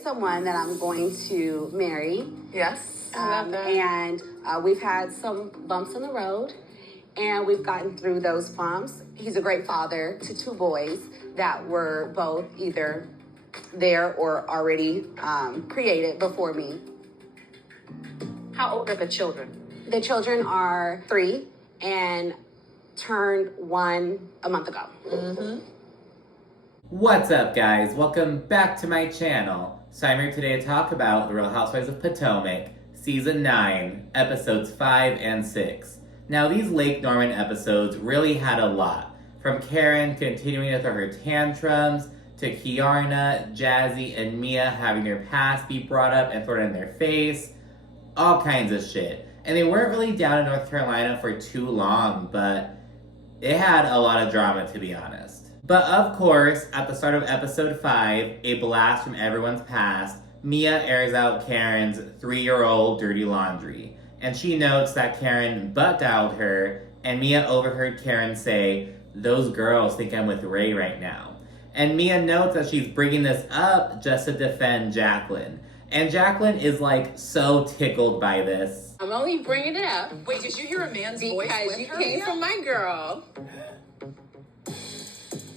is someone that I'm going to marry. Yes. I love that. And we've had some bumps in the road, and we've gotten through those bumps. He's a great father to 2 boys that were both either there or already created before me. How old are the children? The children are 3 and turned 1 a month ago. Mm-hmm. What's up, guys? Welcome back to my channel. So I'm here today to talk about The Real Housewives of Potomac, Season 9, Episodes 5 and 6. Now, these Lake Norman episodes really had a lot. From Karen continuing to throw her tantrums, to Keiarna, Jassi, and Mia having their past be brought up and thrown in their face. All kinds of shit. And they weren't really down in North Carolina for too long, but it had a lot of drama, to be honest. But of course, at the start of episode 5, a blast from everyone's past, Mia airs out Karen's 3-year-old dirty laundry. And she notes that Karen butt-dialed her, and Mia overheard Karen say, "Those girls think I'm with Ray right now." And Mia notes that she's bringing this up just to defend Jacqueline. And Jacqueline is like so tickled by this. I'm only bringing it up. Wait, did you hear a man's voice? Because you came from my girl.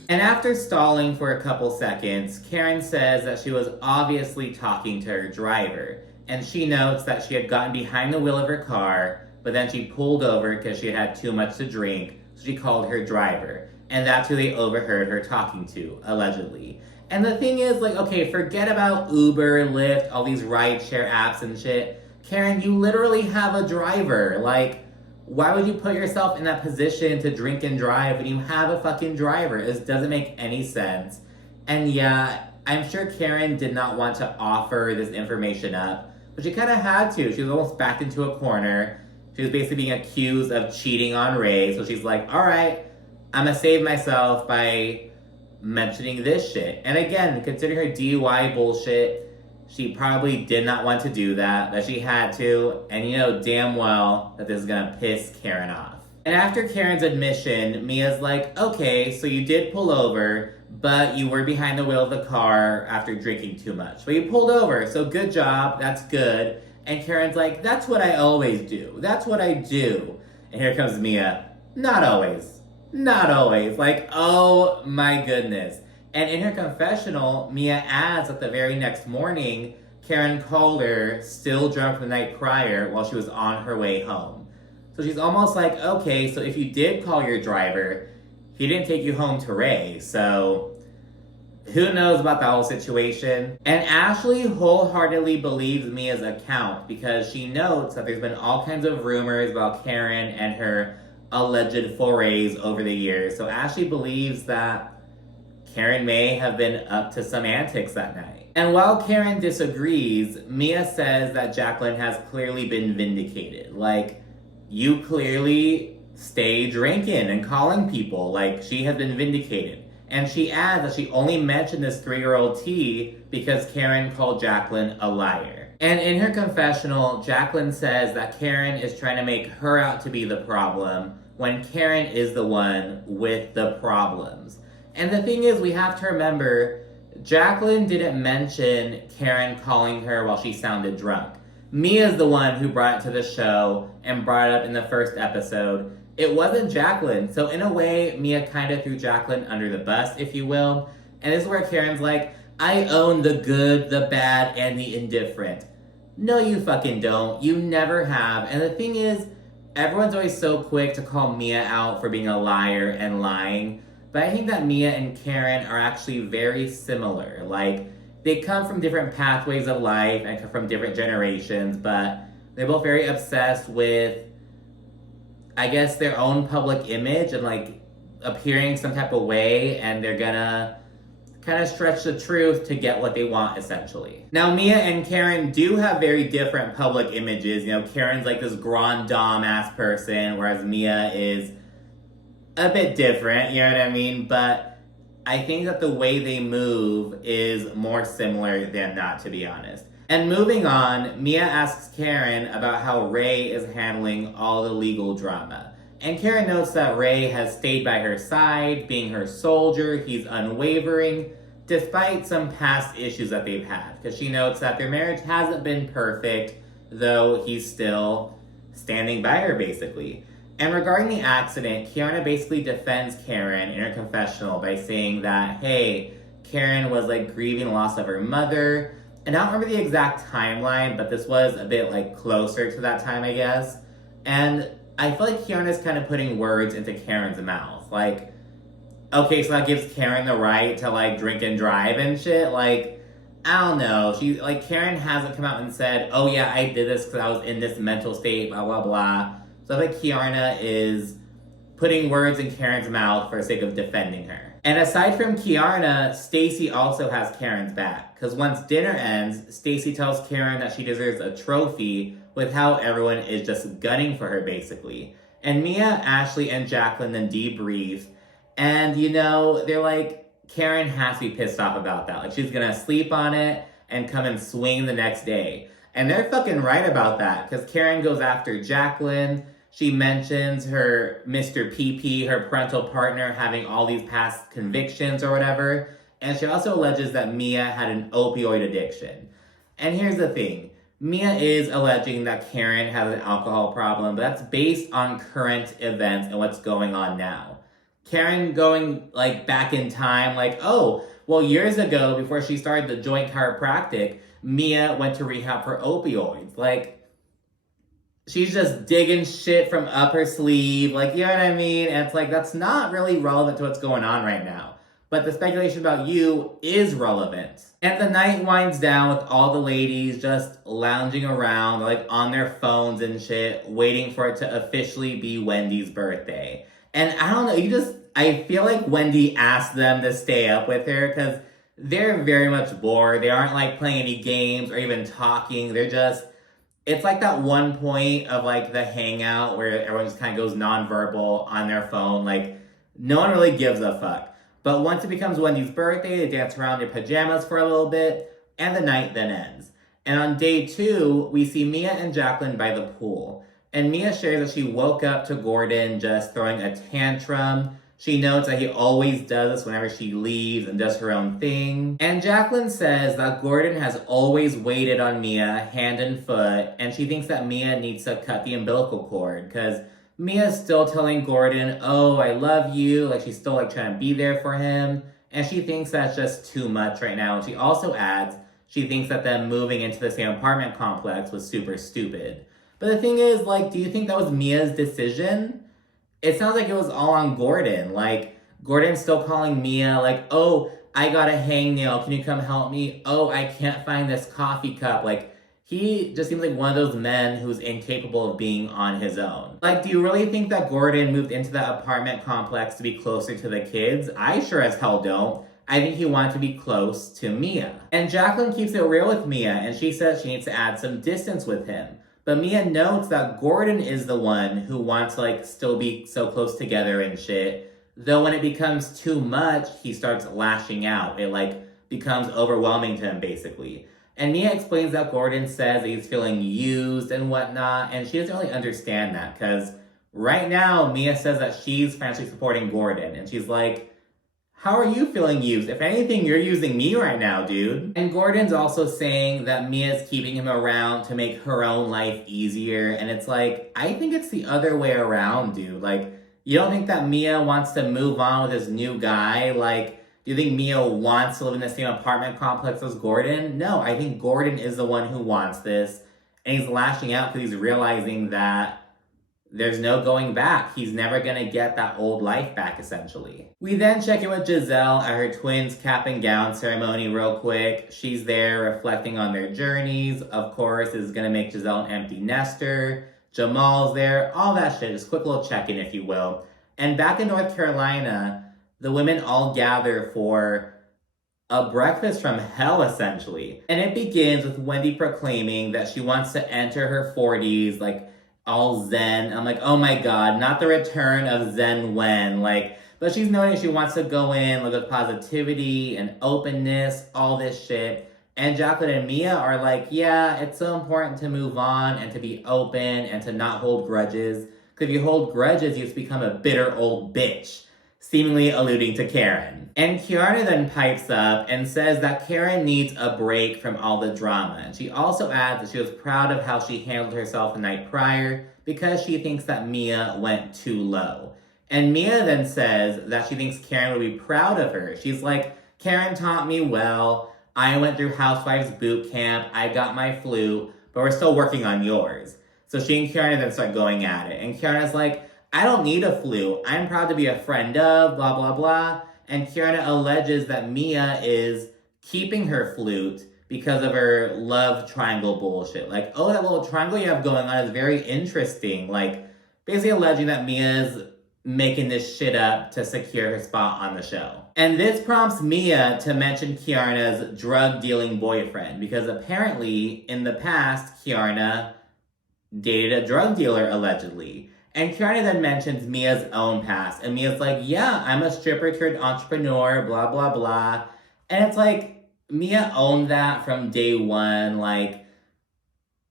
And after stalling for a couple seconds, Karen says that she was obviously talking to her driver. And she notes that she had gotten behind the wheel of her car, but then she pulled over because she had too much to drink, so she called her driver. And that's who they overheard her talking to, allegedly. And the thing is, like, okay, forget about Uber, Lyft, all these rideshare apps and shit. Karen, you literally have a driver. Like, why would you put yourself in that position to drink and drive when you have a fucking driver? This doesn't make any sense. And yeah, I'm sure Karen did not want to offer this information up, but she kind of had to. She was almost backed into a corner. She was basically being accused of cheating on Ray, so she's like, all right, I'm gonna save myself by mentioning this shit. And again, considering her DUI bullshit, she probably did not want to do that, but she had to, and you know damn well that this is gonna piss Karen off. And after Karen's admission, Mia's like, okay, so you did pull over, but you were behind the wheel of the car after drinking too much. But you pulled over, so good job, that's good. And Karen's like, that's what I always do. That's what I do. And here comes Mia, not always. Not always. Like, oh my goodness. And in her confessional, Mia adds that the very next morning, Karen called her, still drunk the night prior, while she was on her way home. So she's almost like, okay, so if you did call your driver, he didn't take you home to Ray, so who knows about the whole situation? And Ashley wholeheartedly believes Mia's account because she notes that there's been all kinds of rumors about Karen and her alleged forays over the years. So Ashley believes that Karen may have been up to some antics that night. And while Karen disagrees, Mia says that Jacqueline has clearly been vindicated. Like, you clearly stay drinking and calling people. Like, she has been vindicated. And she adds that she only mentioned this 3-year-old T because Karen called Jacqueline a liar. And in her confessional, Jacqueline says that Karen is trying to make her out to be the problem when Karen is the one with the problems. And the thing is, we have to remember, Jacqueline didn't mention Karen calling her while she sounded drunk. Mia's the one who brought it to the show and brought it up in the first episode. It wasn't Jacqueline. So in a way, Mia kind of threw Jacqueline under the bus, if you will. And this is where Karen's like, I own the good, the bad, and the indifferent. No, you fucking don't. You never have. And the thing is, everyone's always so quick to call Mia out for being a liar and lying. But I think that Mia and Karen are actually very similar. Like, they come from different pathways of life and come from different generations, but they're both very obsessed with, I guess, their own public image and like appearing some type of way, and they're gonna kind of stretch the truth to get what they want, essentially. Now, Mia and Karen do have very different public images. You know, Karen's like this grand dame ass person, whereas Mia is a bit different, you know what I mean? But I think that the way they move is more similar than not, to be honest. And moving on, Mia asks Karen about how Ray is handling all the legal drama. And Karen notes that Ray has stayed by her side, being her soldier, he's unwavering. despite some past issues that they've had. Because she notes that their marriage hasn't been perfect, though he's still standing by her, basically. And regarding the accident, Keiarna basically defends Karen in her confessional by saying that, hey, Karen was like grieving the loss of her mother. And I don't remember the exact timeline, but this was a bit like closer to that time, I guess. And I feel like Keiarna's kind of putting words into Karen's mouth. Like, okay, so that gives Karen the right to like drink and drive and shit. Like, I don't know. She, like, Karen hasn't come out and said, oh yeah, I did this because I was in this mental state, blah, blah, blah. So I think Keiarna is putting words in Karen's mouth for the sake of defending her. And aside from Keiarna, Stacy also has Karen's back. Because once dinner ends, Stacy tells Karen that she deserves a trophy with how everyone is just gunning for her, basically. And Mia, Ashley, and Jacqueline then debrief. And, you know, they're like, Karen has to be pissed off about that. Like, she's gonna sleep on it and come and swing the next day. And they're fucking right about that. Because Karen goes after Jacqueline. She mentions her Mr. PP, her parental partner, having all these past convictions or whatever. And she also alleges that Mia had an opioid addiction. And here's the thing. Mia is alleging that Karen has an alcohol problem, but that's based on current events and what's going on now. Karen going, like, back in time, like, oh, well, years ago, before she started the joint chiropractic, Mia went to rehab for opioids. Like, she's just digging shit from up her sleeve, like, you know what I mean? And it's like, that's not really relevant to what's going on right now. But the speculation about you is relevant. And the night winds down with all the ladies just lounging around, like, on their phones and shit, waiting for it to officially be Wendy's birthday. And I don't know, I feel like Wendy asked them to stay up with her because they're very much bored. They aren't, like, playing any games or even talking. They're just... It's like that one point of, like, the hangout where everyone just kind of goes nonverbal on their phone. Like, no one really gives a fuck. But once it becomes Wendy's birthday, they dance around in their pajamas for a little bit, and the night then ends. And on day 2, we see Mia and Jacqueline by the pool. And Mia shares that she woke up to Gordon just throwing a tantrum. She notes that he always does this whenever she leaves and does her own thing. And Jacqueline says that Gordon has always waited on Mia hand and foot, and she thinks that Mia needs to cut the umbilical cord because Mia's still telling Gordon, oh, I love you, like she's still like trying to be there for him, and she thinks that's just too much right now. And she also adds she thinks that them moving into the same apartment complex was super stupid. But the thing is, like, do you think that was Mia's decision? It sounds like it was all on Gordon. Like, Gordon's still calling Mia, like, oh, I got a hangnail. Can you come help me? Oh, I can't find this coffee cup. Like, he just seems like one of those men who's incapable of being on his own. Like, do you really think that Gordon moved into that apartment complex to be closer to the kids? I sure as hell don't. I think he wanted to be close to Mia. And Jacqueline keeps it real with Mia, and she says she needs to add some distance with him. But Mia notes that Gordon is the one who wants to, like, still be so close together and shit. Though when it becomes too much, he starts lashing out. It, like, becomes overwhelming to him, basically. And Mia explains that Gordon says that he's feeling used and whatnot, and she doesn't really understand that, because right now, Mia says that she's financially supporting Gordon, and she's like, how are you feeling used? If anything, you're using me right now, dude. And Gordon's also saying that Mia's keeping him around to make her own life easier. And it's like, I think it's the other way around, dude. Like, you don't think that Mia wants to move on with this new guy? Like, do you think Mia wants to live in the same apartment complex as Gordon? No, I think Gordon is the one who wants this. And he's lashing out because he's realizing that there's no going back. He's never gonna get that old life back, essentially. We then check in with Giselle at her twins' cap and gown ceremony real quick. She's there reflecting on their journeys. Of course, this is gonna make Giselle an empty nester. Jamal's there, all that shit. Just quick little check-in, if you will. And back in North Carolina, the women all gather for a breakfast from hell, essentially. And it begins with Wendy proclaiming that she wants to enter her 40s, like, all zen. I'm like, oh my god, not the return of Zen Wen. Like, but she's noting she wants to go in with positivity and openness, all this shit. And Jacqueline and Mia are like, yeah, it's so important to move on and to be open and to not hold grudges. Because if you hold grudges, you just become a bitter old bitch. seemingly alluding to Karen. And Keiarna then pipes up and says that Karen needs a break from all the drama. And she also adds that she was proud of how she handled herself the night prior because she thinks that Mia went too low. And Mia then says that she thinks Karen would be proud of her. She's like, Karen taught me well. I went through Housewives boot camp. I got my flute, but we're still working on yours. So she and Keiarna then start going at it. And Keiarna's like, I don't need a flute. I'm proud to be a friend of, blah, blah, blah. And Keiarna alleges that Mia is keeping her flute because of her love triangle bullshit. Like, oh, that little triangle you have going on is very interesting. Like, basically alleging that Mia's making this shit up to secure her spot on the show. And this prompts Mia to mention Keiarna's drug-dealing boyfriend, because apparently, in the past, Keiarna dated a drug dealer, allegedly. And Keiarna then mentions Mia's own past, and Mia's like, yeah, I'm a stripper turned entrepreneur, blah, blah, blah. And it's like, Mia owned that from day one. Like,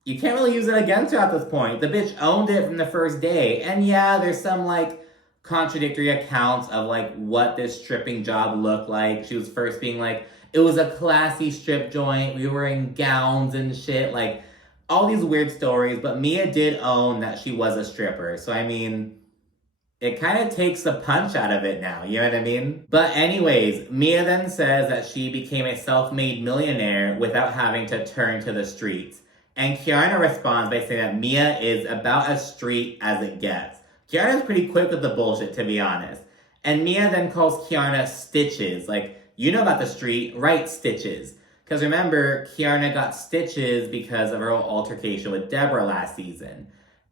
you can't really use it against her at this point. The bitch owned it from the first day. And yeah, there's some, like, contradictory accounts of, like, what this stripping job looked like. She was first being like, it was a classy strip joint. We were in gowns and shit. Like, all these weird stories. But Mia did own that she was a stripper. So, I mean, it kind of takes the punch out of it now. You know what I mean? But anyways, Mia then says that she became a self-made millionaire without having to turn to the streets. And Keiarna responds by saying that Mia is about as street as it gets. Keiarna's pretty quick with the bullshit, to be honest. And Mia then calls Keiarna Stitches. Like, you know about the street, right, Stitches. Because remember, Keiarna got stitches because of her whole altercation with Deborah last season.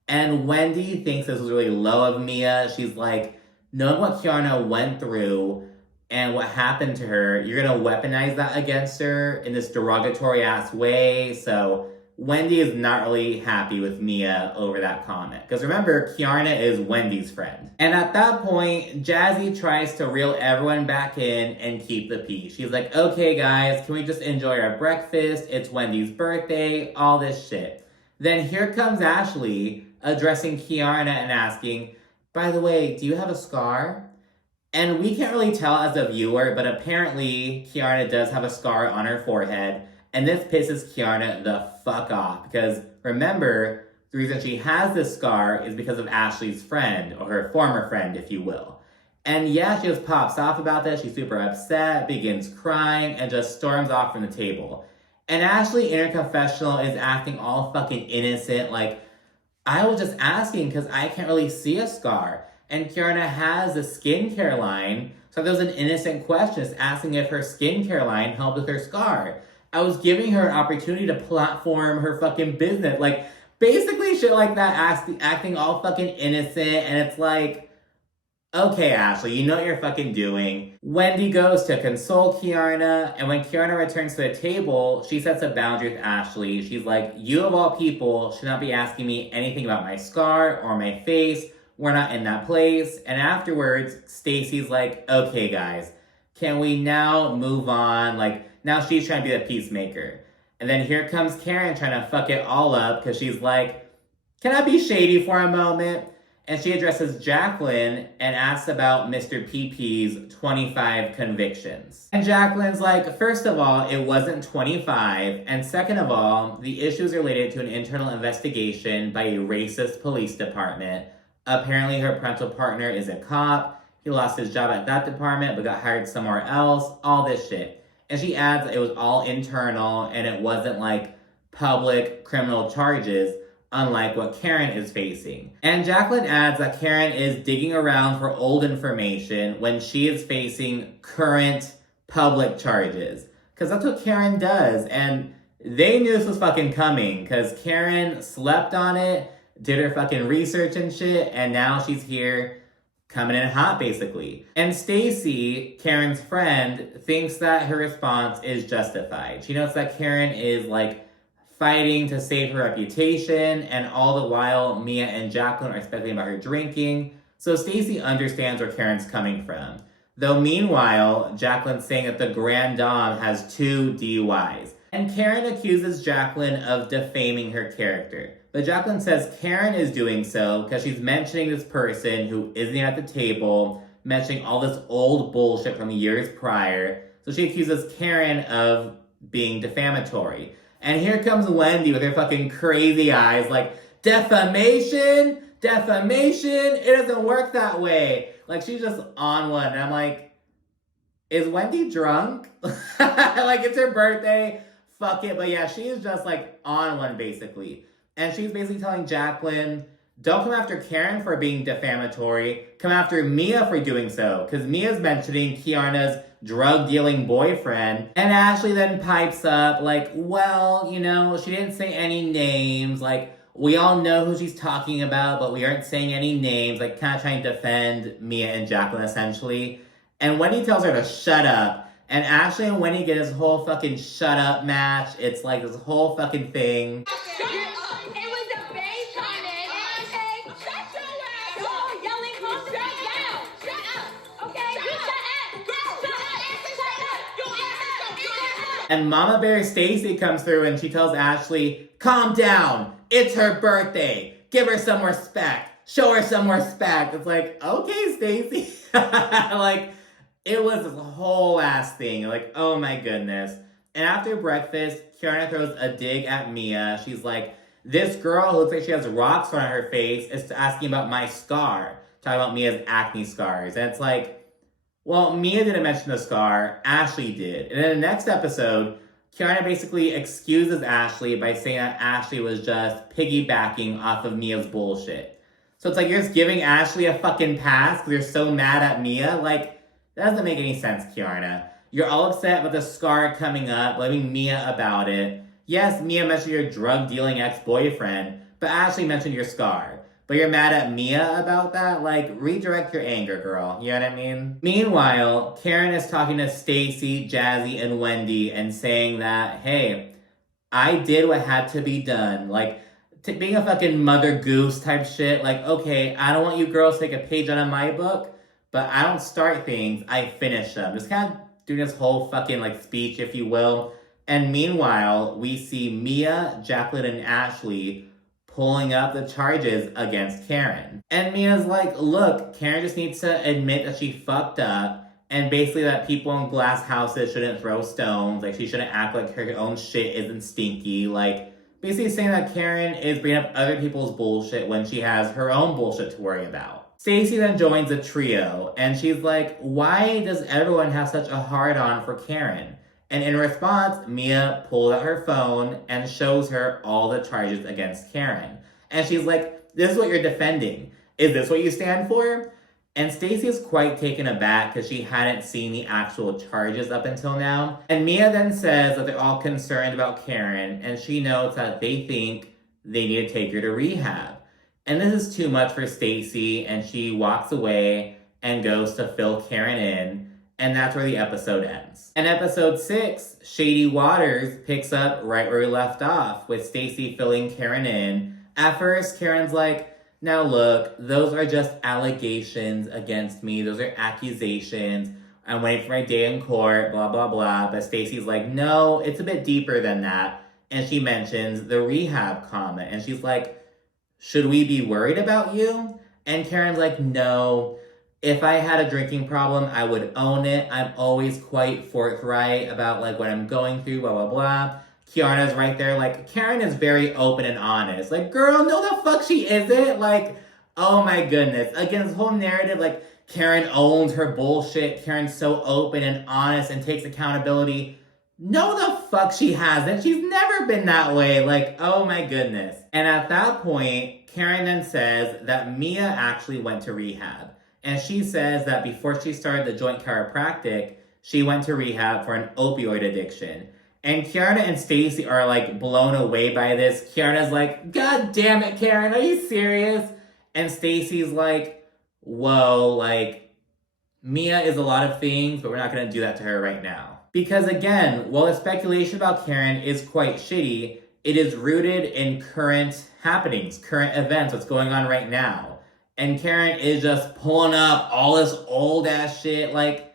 And Wendy thinks this was really low of Mia. She's like, knowing what Keiarna went through and what happened to her, you're going to weaponize that against her in this derogatory-ass way. So Wendy is not really happy with Mia over that comment. Because remember, Keiarna is Wendy's friend. And at that point, Jassi tries to reel everyone back in and keep the peace. She's like, okay guys, can we just enjoy our breakfast? It's Wendy's birthday, all this shit. Then here comes Ashley addressing Keiarna and asking, by the way, do you have a scar? And we can't really tell as a viewer, but apparently Keiarna does have a scar on her forehead. And this pisses Keiarna the fuck off, because remember, the reason she has this scar is because of Ashley's friend, or her former friend, if you will. And yeah, she just pops off about this. She's super upset, begins crying, and just storms off from the table. And Ashley, in her confessional, is acting all fucking innocent, like, I was just asking because I can't really see a scar. And Keiarna has a skincare line, so that was an innocent question, just asking if her skincare line helped with her scar. I was giving her an opportunity to platform her fucking business. Like, basically shit like that, acting all fucking innocent. And it's like, okay, Ashley, you know what you're fucking doing. Wendy goes to console Keiarna. And when Keiarna returns to the table, she sets a boundary with Ashley. She's like, you of all people should not be asking me anything about my scar or my face. We're not in that place. And afterwards, Stacy's like, okay, guys, can we now move on? Like, now she's trying to be the peacemaker. And then here comes Karen trying to fuck it all up because she's like, can I be shady for a moment? And she addresses Jacqueline and asks about Mr. PP's 25 convictions. And Jacqueline's like, first of all, it wasn't 25. And second of all, the issue is related to an internal investigation by a racist police department. Apparently her parental partner is a cop. He lost his job at that department but got hired somewhere else. All this shit. And she adds that it was all internal and it wasn't like public criminal charges, unlike what Karen is facing. And Jacqueline adds that Karen is digging around for old information when she is facing current public charges. Because that's what Karen does. And they knew this was fucking coming because Karen slept on it, did her fucking research and shit, and now she's here coming in hot, basically. And Stacy, Karen's friend, thinks that her response is justified. She notes that Karen is, like, fighting to save her reputation, and all the while, Mia and Jacqueline are speculating about her drinking. So Stacy understands where Karen's coming from. Though meanwhile, Jacqueline's saying that the Grand Dame has 2 DUIs. And Karen accuses Jacqueline of defaming her character. But Jacqueline says Karen is doing so because she's mentioning this person who isn't at the table mentioning all this old bullshit from years prior. So she accuses Karen of being defamatory. And here comes Wendy with her fucking crazy eyes, like, defamation? Defamation? It doesn't work that way. Like, she's just on one. And I'm like, is Wendy drunk? Like, it's her birthday. Fuck it. But yeah, she is just like on one, basically. And she's basically telling Jacqueline, don't come after Karen for being defamatory. Come after Mia for doing so. Because Mia's mentioning Keiarna's drug-dealing boyfriend. And Ashley then pipes up, like, well, you know, she didn't say any names. Like, we all know who she's talking about, but we aren't saying any names. Like, kind of trying to defend Mia and Jacqueline, essentially. And Wendy tells her to shut up. And Ashley and Wendy get this whole fucking shut up match. It's like this whole fucking thing. Shut up! It was a bass on it. Okay? Shut your ass! You're all yelling constantly down. Shut up! Okay? You shut up! Girl! Shut up! And Mama Bear Stacy comes through and she tells Ashley, calm down. It's her birthday. Give her some respect. Show her some respect. It's like, okay, Stacy. Like, it was this whole ass thing. Like, oh my goodness. And after breakfast, Keiarna throws a dig at Mia. She's like, this girl who looks like she has rocks on her face is asking about my scar. Talking about Mia's acne scars. And it's like, well, Mia didn't mention the scar. Ashley did. And in the next episode, Keiarna basically excuses Ashley by saying that Ashley was just piggybacking off of Mia's bullshit. So it's like you're just giving Ashley a fucking pass because you're so mad at Mia. Like, that doesn't make any sense, Keiarna. You're all upset with the scar coming up, blaming Mia about it. Yes, Mia mentioned your drug-dealing ex-boyfriend, but Ashley mentioned your scar. But you're mad at Mia about that? Like, redirect your anger, girl. You know what I mean? Meanwhile, Karen is talking to Stacy, Jassi, and Wendy and saying that, hey, I did what had to be done. Like, being a fucking mother goose type shit. Like, okay, I don't want you girls to take a page out of my book, but I don't start things, I finish them. Just kind of doing this whole fucking, like, speech, if you will. And meanwhile, we see Mia, Jacqueline, and Ashley pulling up the charges against Karen. And Mia's like, look, Karen just needs to admit that she fucked up, and basically that people in glass houses shouldn't throw stones. Like, she shouldn't act like her own shit isn't stinky. Like, basically saying that Karen is bringing up other people's bullshit when she has her own bullshit to worry about. Stacy then joins the trio, and she's like, why does everyone have such a hard-on for Karen? And in response, Mia pulls out her phone and shows her all the charges against Karen. And she's like, this is what you're defending. Is this what you stand for? And Stacy is quite taken aback because she hadn't seen the actual charges up until now. And Mia then says that they're all concerned about Karen, and she notes that they think they need to take her to rehab. And this is too much for Stacy, and she walks away and goes to fill Karen in, and that's where the episode ends. And episode 6, Shady Waters, picks up right where we left off, with Stacy filling Karen in. At first, Karen's like, now look, those are just allegations against me. Those are accusations. I'm waiting for my day in court, blah, blah, blah. But Stacy's like, no, it's a bit deeper than that. And she mentions the rehab comment, and she's like, should we be worried about you? And Karen's like, no. If I had a drinking problem, I would own it. I'm always quite forthright about, like, what I'm going through, blah, blah, blah. Keiarna's right there, like, Karen is very open and honest. Like, girl, no the fuck she isn't. Like, oh my goodness. Again, this whole narrative, like, Karen owns her bullshit. Karen's so open and honest and takes accountability. No the fuck she hasn't. She's never been that way. Like, oh my goodness. And at that point, Karen then says that Mia actually went to rehab. And she says that before she started the joint chiropractic, she went to rehab for an opioid addiction. And Keiarna and Stacy are, like, blown away by this. Keiarna's like, God damn it, Karen, are you serious? And Stacy's like, whoa, like, Mia is a lot of things, but we're not going to do that to her right now. Because again, while the speculation about Karen is quite shitty, it is rooted in current happenings, current events, what's going on right now. And Karen is just pulling up all this old ass shit. Like,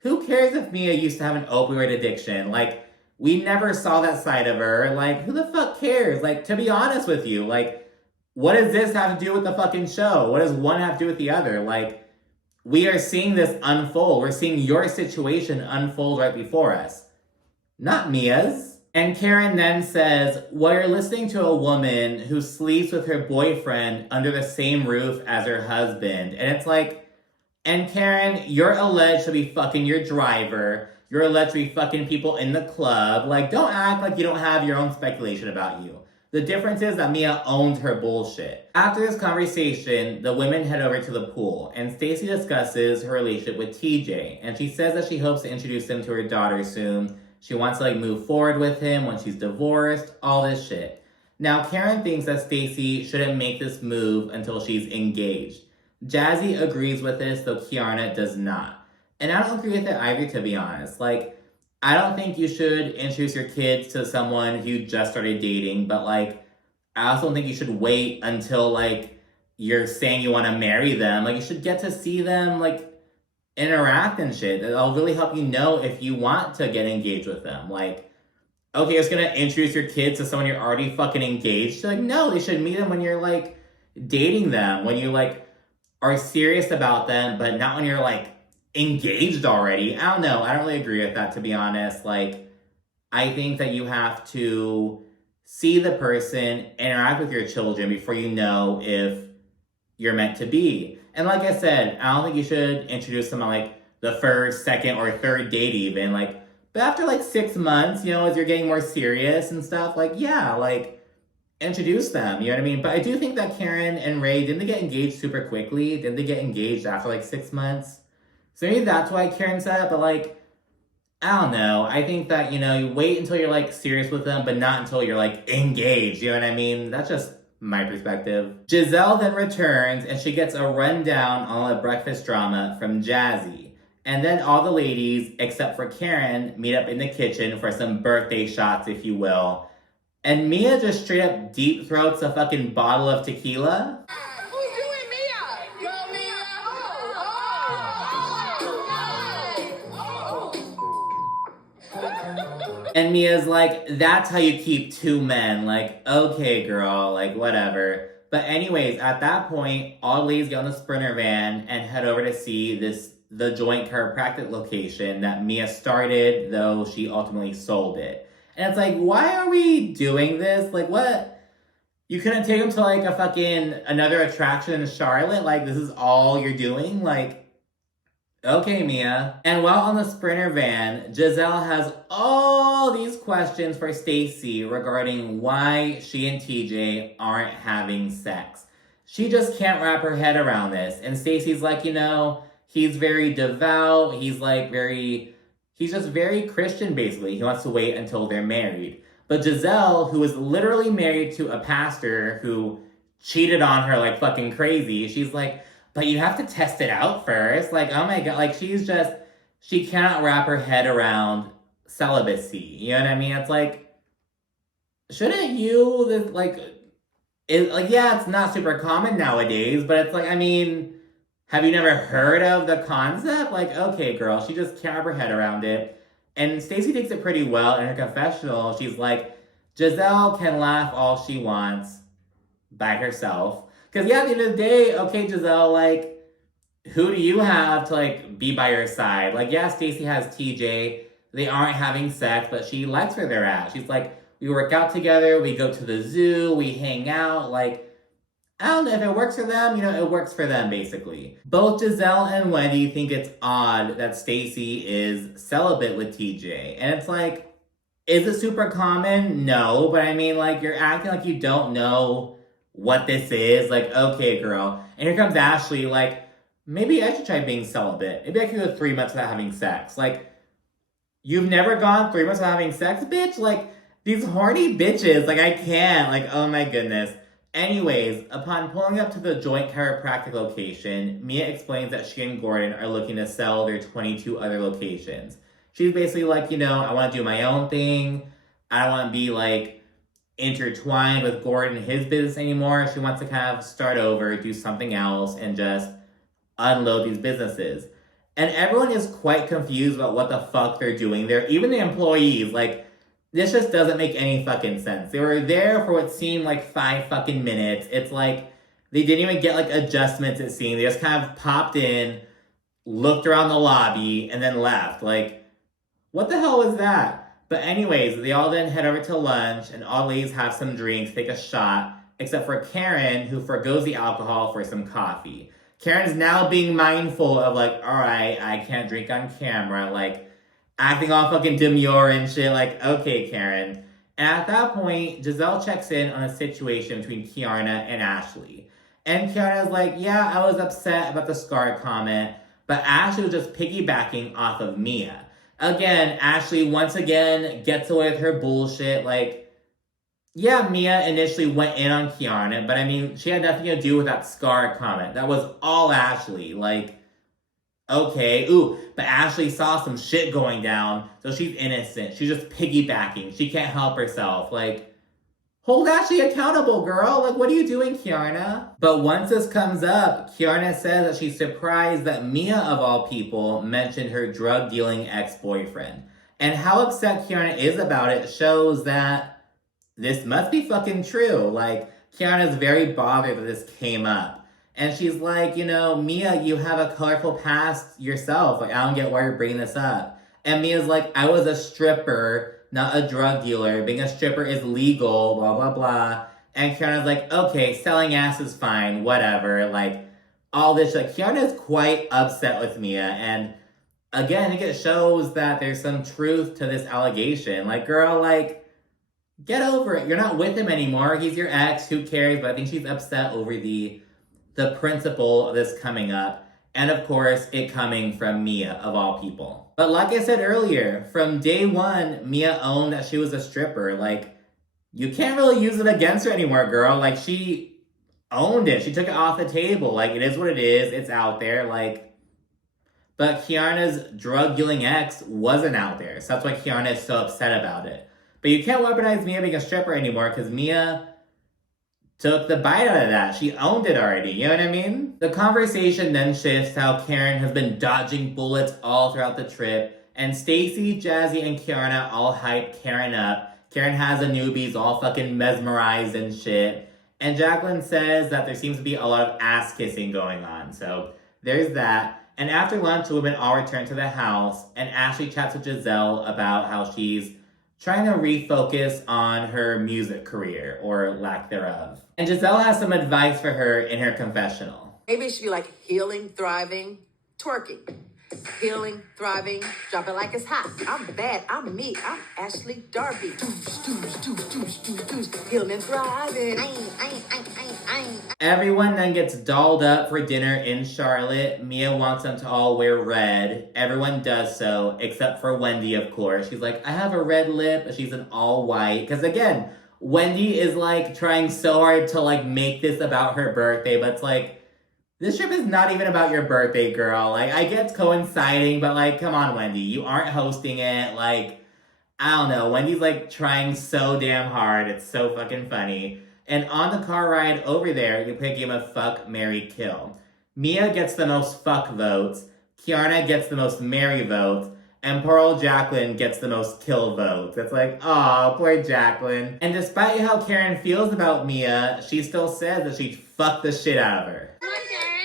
who cares if Mia used to have an opioid addiction? Like, we never saw that side of her. Like, who the fuck cares? Like, to be honest with you, like, what does this have to do with the fucking show? What does one have to do with the other? Like, we are seeing this unfold. We're seeing your situation unfold right before us, not Mia's. And Karen then says, well, you're listening to a woman who sleeps with her boyfriend under the same roof as her husband. And it's like, and Karen, you're alleged to be fucking your driver. You're alleged to be fucking people in the club. Like, don't act like you don't have your own speculation about you. The difference is that Mia owns her bullshit. After this conversation, the women head over to the pool, and Stacy discusses her relationship with TJ, and she says that she hopes to introduce him to her daughter soon. She wants to move forward with him when she's divorced, all this shit. Now, Karen thinks that Stacy shouldn't make this move until she's engaged. Jassi agrees with this, though Keiarna does not. And I don't agree with it either, to be honest. I don't think you should introduce your kids to someone who just started dating, but I also don't think you should wait until you're saying you want to marry them. You should get to see them interact and shit. It'll really help you know if you want to get engaged with them. Okay, you're just gonna introduce your kids to someone you're already fucking engaged to. No, they should meet them when you're dating them, when you are serious about them, but not when you're engaged already. I don't know. I don't really agree with that, to be honest. I think that you have to see the person, interact with your children before you know if you're meant to be. And like I said, I don't think you should introduce them on the first, second, or third date even. But after 6 months, as you're getting more serious and stuff, introduce them, you know what I mean? But I do think that Karen and Ray, didn't they get engaged super quickly? Didn't they get engaged after 6 months? So maybe that's why Karen said it, but I don't know. I think that, you wait until you're serious with them, but not until you're engaged, you know what I mean? That's just my perspective. Giselle then returns and she gets a rundown on all the breakfast drama from Jassi. And then all the ladies, except for Karen, meet up in the kitchen for some birthday shots, if you will. And Mia just straight up deep throats a fucking bottle of tequila. Who's doing Mia? Go Mia! And Mia's that's how you keep two men. Okay, girl, whatever. But anyways, at that point, all ladies get on the Sprinter van and head over to see the joint chiropractic location that Mia started, though she ultimately sold it. And it's why are we doing this? What? You couldn't take them to a fucking another attraction in Charlotte? This is all you're doing? Okay, Mia. And while on the Sprinter van, Giselle has all these questions for Stacy regarding why she and TJ aren't having sex. She just can't wrap her head around this. And Stacy's he's very devout. He's just very Christian, basically. He wants to wait until they're married. But Giselle, who is literally married to a pastor who cheated on her fucking crazy, she's but you have to test it out first. Oh my God. She cannot wrap her head around celibacy. You know what I mean? It's shouldn't you, yeah, it's not super common nowadays, but it's have you never heard of the concept? Okay, girl, she just can't wrap her head around it. And Stacy takes it pretty well in her confessional. She's Giselle can laugh all she wants by herself. Because, yeah, at the end of the day, okay, Giselle, who do you have to, be by your side? Yeah, Stacy has TJ. They aren't having sex, but she likes where they're at. She's we work out together. We go to the zoo. We hang out. I don't know if it works for them, it works for them, basically. Both Giselle and Wendy think it's odd that Stacy is celibate with TJ. And it's is it super common? No, but you're acting like you don't know what this is. Okay, girl. And here comes Ashley, maybe I should try being celibate. Maybe I could go 3 months without having sex. You've never gone 3 months without having sex, bitch? These horny bitches, I can't. Oh my goodness. Anyways, upon pulling up to the joint chiropractic location, Mia explains that she and Gordon are looking to sell their 22 other locations. She's basically I want to do my own thing. I don't want to be intertwined with Gordon and his business anymore. She wants to kind of start over, do something else, and just unload these businesses. And everyone is quite confused about what the fuck they're doing there. Even the employees, this just doesn't make any fucking sense. They were there for what seemed 5 fucking minutes. It's they didn't even get adjustments, it seemed. They just kind of popped in, looked around the lobby, and then left. Like, what the hell was that? But anyways, they all then head over to lunch, and all ladies have some drinks, take a shot, except for Karen, who forgoes the alcohol for some coffee. Karen's now being mindful of like, all right, I can't drink on camera, like acting all fucking demure and shit, like, okay, Karen. And at that point, Giselle checks in on a situation between Keiarna and Ashley. And Keiarna's like, yeah, I was upset about the scar comment, but Ashley was just piggybacking off of Mia. Again, Ashley once again gets away with her bullshit, like, yeah, Mia initially went in on Keiarna, but I mean, she had nothing to do with that scar comment. That was all Ashley. Like, okay, but Ashley saw some shit going down, so she's innocent. She's just piggybacking. She can't help herself. Like, hold Ashley accountable, girl. Like, what are you doing, Keiarna? But once this comes up, Keiarna says that she's surprised that Mia, of all people, mentioned her drug-dealing ex-boyfriend. And how upset Keiarna is about it shows that this must be fucking true. Like, Keiarna's very bothered that this came up. And she's like, you know, Mia, you have a colorful past yourself. Like, I don't get why you're bringing this up. And Mia's like, I was a stripper, not a drug dealer. Being a stripper is legal, blah, blah, blah. And Keiarna's like, okay, selling ass is fine, whatever. Like, all this shit. Keiarna's quite upset with Mia. And again, I think it shows that there's some truth to this allegation. Like, girl, like, get over it. You're not with him anymore. He's your ex. Who cares? But I think she's upset over the principle of this coming up. And of course, it coming from Mia, of all people. But like I said earlier, from day one, Mia owned that she was a stripper. Like, you can't really use it against her anymore, girl. Like, she owned it. She took it off the table. Like, it is what it is. It's out there. Like, but Keiarna's drug-dealing ex wasn't out there. So that's why Keiarna is so upset about it. But you can't weaponize Mia being a stripper anymore because Mia took the bite out of that. She owned it already, you know what I mean? The conversation then shifts to how Karen has been dodging bullets all throughout the trip, and Stacy, Jassi, and Keiarna all hype Karen up. Karen has the newbies all fucking mesmerized and shit. And Jacqueline says that there seems to be a lot of ass kissing going on. So there's that. And after lunch, the women all return to the house, and Ashley chats with Giselle about how she's trying to refocus on her music career, or lack thereof. And Giselle has some advice for her in her confessional. Maybe it should be like healing, thriving, twerking. Healing, thriving, drop it like it's hot. I'm bad, I'm me, I'm Ashley Darby. Healing and thriving. Everyone then gets dolled up for dinner in Charlotte. Mia wants them to all wear red. Everyone does so, except for Wendy, of course. She's like, I have a red lip, but she's an all white. Because again, Wendy is like trying so hard to like make this about her birthday, but it's like, this trip is not even about your birthday, girl. Like, I get it's coinciding, but like, come on, Wendy. You aren't hosting it. Like, I don't know. Wendy's like trying so damn hard. It's so fucking funny. And on the car ride over there, you play a game of fuck, marry, kill. Mia gets the most fuck votes. Keiarna gets the most marry votes. And poor old Jacqueline gets the most kill votes. It's like, aw, poor Jacqueline. And despite how Karen feels about Mia, she still says that she'd fuck the shit out of her.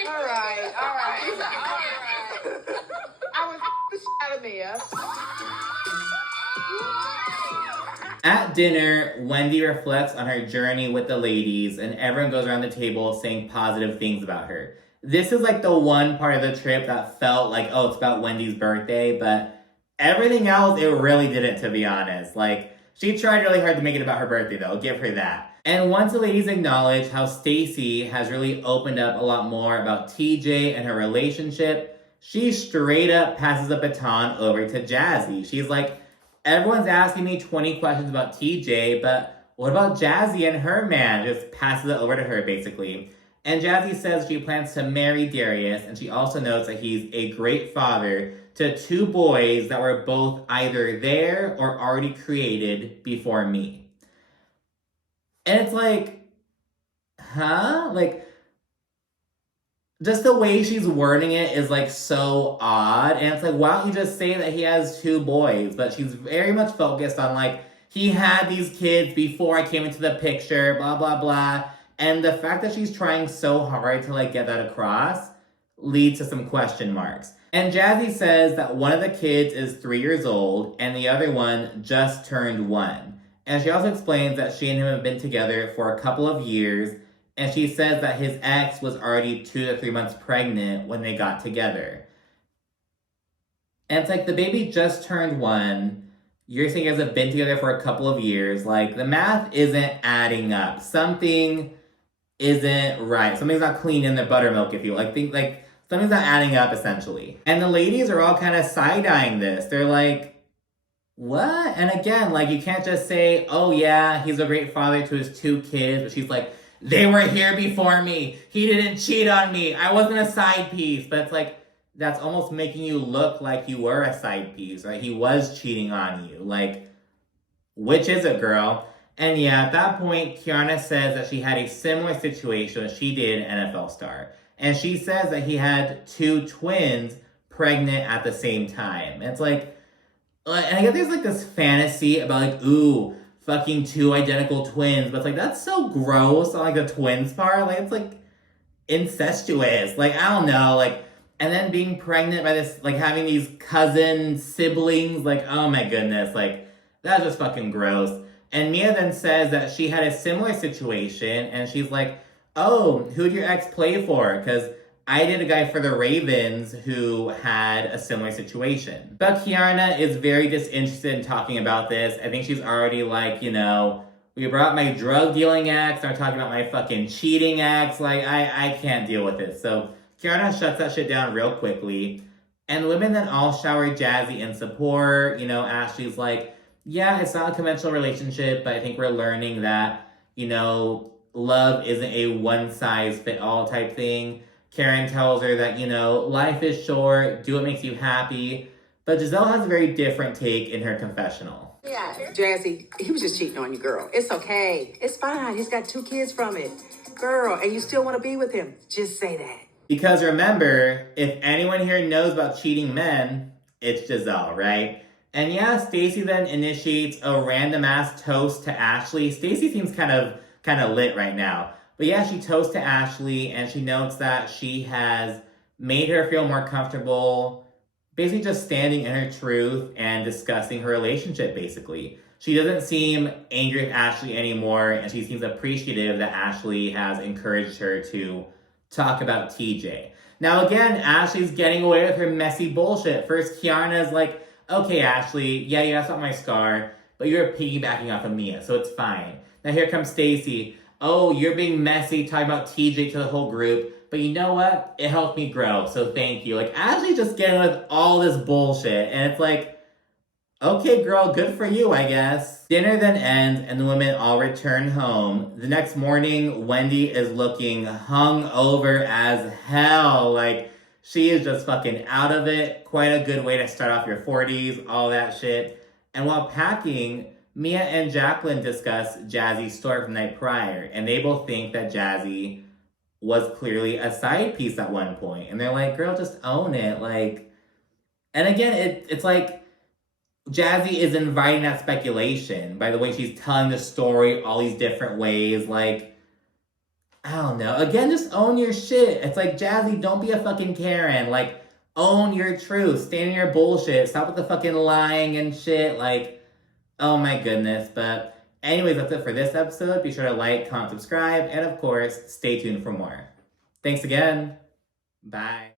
All right. I would the shit out of Mia. At dinner, Wendy reflects on her journey with the ladies, and everyone goes around the table saying positive things about her. This is like the one part of the trip that felt like, oh, it's about Wendy's birthday, but everything else, it really didn't, to be honest. Like, she tried really hard to make it about her birthday, though. I'll give her that. And once the ladies acknowledge how Stacy has really opened up a lot more about TJ and her relationship, she straight up passes the baton over to Jassi. She's like, everyone's asking me 20 questions about TJ, but what about Jassi and her man? Just passes it over to her, basically. And Jassi says she plans to marry Darius, and she also notes that he's a great father to 2 boys that were both either there or already created before me. And it's like, huh? Like, just the way she's wording it is like so odd. And it's like, why don't you just say that he has 2 boys? But she's very much focused on like, he had these kids before I came into the picture, blah, blah, blah. And the fact that she's trying so hard to like get that across leads to some question marks. And Jassi says that one of the kids is 3 years old and the other one just turned 1. And she also explains that she and him have been together for a couple of years, and she says that his ex was already 2 to 3 months pregnant when they got together. And it's like, the baby just turned 1. You're saying you guys have been together for a couple of years. Like, the math isn't adding up. Something isn't right. Something's not clean in the buttermilk, if you like. Something's not adding up, essentially. And the ladies are all kind of side-eyeing this. They're like, what? And again, like, you can't just say, oh yeah, he's a great father to his 2 kids. But she's like, they were here before me. He didn't cheat on me. I wasn't a side piece. But it's like, that's almost making you look like you were a side piece, right? He was cheating on you. Like, which is it, girl? And yeah, at that point, Keiarna says that she had a similar situation as she did an NFL star. And she says that he had 2 twins pregnant at the same time. And it's like, and I guess there's like this fantasy about like, ooh, fucking 2 identical twins. But it's like, that's so gross on like the twins part. Like, it's like incestuous. Like, I don't know. Like, and then being pregnant by this, like having these cousin siblings. Like, oh my goodness. Like, that's just fucking gross. And Mia then says that she had a similar situation, and she's like, oh, who'd your ex play for? Because I did a guy for the Ravens who had a similar situation. But Keiarna is very disinterested in talking about this. I think she's already like, you know, we brought my drug dealing ex, I'm talking about my fucking cheating ex. Like, I can't deal with it. So Keiarna shuts that shit down real quickly. And the women then all shower Jassi in support. You know, Ashley's like, yeah, it's not a conventional relationship, but I think we're learning that, you know, love isn't a one-size-fit-all type thing. Karen tells her that, you know, life is short, do what makes you happy. But Giselle has a very different take in her confessional. Yeah, Jassi, he was just cheating on you, girl. It's okay. It's fine. He's got 2 kids from it. Girl, and you still want to be with him. Just say that. Because remember, if anyone here knows about cheating men, it's Giselle, right? And yeah, Stacey then initiates a random ass toast to Ashley. Stacey seems kind of lit right now. But yeah, she toasts to Ashley and she notes that she has made her feel more comfortable, basically just standing in her truth and discussing her relationship, basically. She doesn't seem angry at Ashley anymore, and she seems appreciative that Ashley has encouraged her to talk about TJ. Now again, Ashley's getting away with her messy bullshit. First, Keiarna's like, okay, Ashley, yeah, you asked about my scar, but you're piggybacking off of Mia, so it's fine. Now here comes Stacey. Oh, you're being messy, talking about TJ to the whole group, but you know what? It helped me grow, so thank you. Like, Ashley's just getting with all this bullshit, and it's like, okay, girl, good for you, I guess. Dinner then ends, and the women all return home. The next morning, Wendy is looking hungover as hell. Like, she is just fucking out of it. Quite a good way to start off your 40s, all that shit. And while packing, Mia and Jacqueline discuss Jassi's story from the night prior, and they both think that Jassi was clearly a side piece at one point. And they're like, girl, just own it. Like, and again, it's like, Jassi is inviting that speculation by the way she's telling the story all these different ways. Like, I don't know. Again, just own your shit. It's like, Jassi, don't be a fucking Karen. Like, own your truth. Stand in your bullshit. Stop with the fucking lying and shit. Like, oh my goodness. But anyways, that's it for this episode. Be sure to like, comment, subscribe, and of course, stay tuned for more. Thanks again. Bye.